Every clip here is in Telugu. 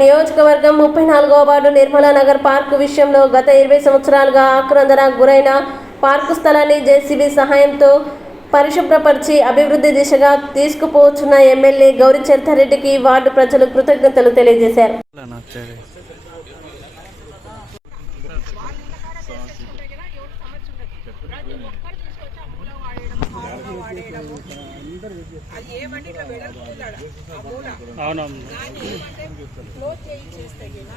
నియోజకవర్గం ముప్పై నాలుగవ వార్డు నిర్మలా నగర్ పార్కు విషయంలో గత ఇరవై సంవత్సరాలుగా ఆక్రందన గురైన పార్కు స్థలాన్ని జేసీబీ సహాయంతో పరిశుభ్రపరిచి అభివృద్ధి దిశగా తీసుకుపోచున్న ఎమ్మెల్యే గౌరీ చరితారెడ్డికి వార్డు ప్రజలు కృతజ్ఞతలు తెలియజేశారు. అది ఏ వెడల్పుతున్నాడు? ఆ మూల. క్లోజ్ చేయించేస్తే గిన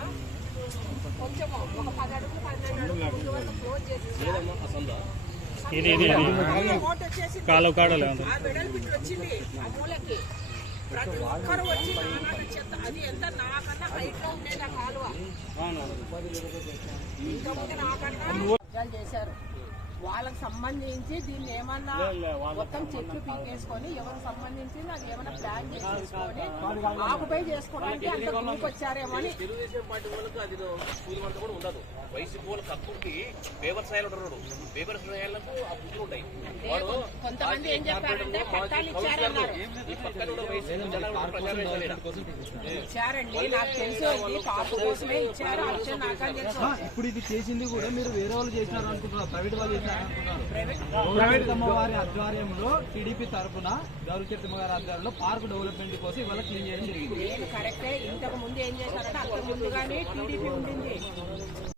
కొంచెం ఒక పది అడుగులు పన్నెండు అడుగులు ముందు వరకు క్లోజ్ చేసి ఇది ఇది ఇది. కోట్ వచ్చేసి కాలువ కాడలే ఉంది ఆ వెడల్పు ఇట్లా వచ్చింది ఆ మూలకి. ప్రతి ఒక్కరు వచ్చి నాన్న చెత్త అది ఎంత నాకన్నా హైట్లో ఉండేది ఆ కాలువ. ఇంతకుముందు నాకన్నా చేశారు. వాళ్ళకి సంబంధించి దీన్ని ఏమన్నా మొత్తం చెట్లు పీకేసుకొని ఎవరికి సంబంధించి అది ఏమైనా ప్లాన్ చేసేసుకొని ఆకుపై చేసుకోవడానికి అంత గ్రూప్ వచ్చారేమో అని తెలుగుదేశం పార్టీ వాళ్ళకి అది కూలి వంట కూడా ఉండదు. వైసీపీ వాళ్ళకి ఉంటారు వ్యవసాయాలకు ఆ బుద్ధులు ఉంటాయి. వాడు కొంతమంది ఏం చెప్పారంటే పట్టాలు ఇచ్చారన్నారు ఇచ్చారండి నాకు తెలుసు కాపు కోసమే ఇచ్చారు తెలుసు ఇప్పుడు ఇది చేసింది కూడా మీరు వేరే వాళ్ళు చేసినారు అనుకుంటున్నారు. ప్రైవేట్ వాళ్ళు చేసినారు వారి ఆధ్వర్యంలో టీడీపీ తరఫున గౌరవ చిత్తమ్మ గారి ఆధ్వర్యంలో పార్క్ డెవలప్మెంట్ కోసం ఇవాళ క్లీన్ చేయడం జరిగింది. కరెక్టే. ఇంతకు ముందు ఏం చేశారంటే అంతకు ముందుగానే టీడీపీ ఉండింది.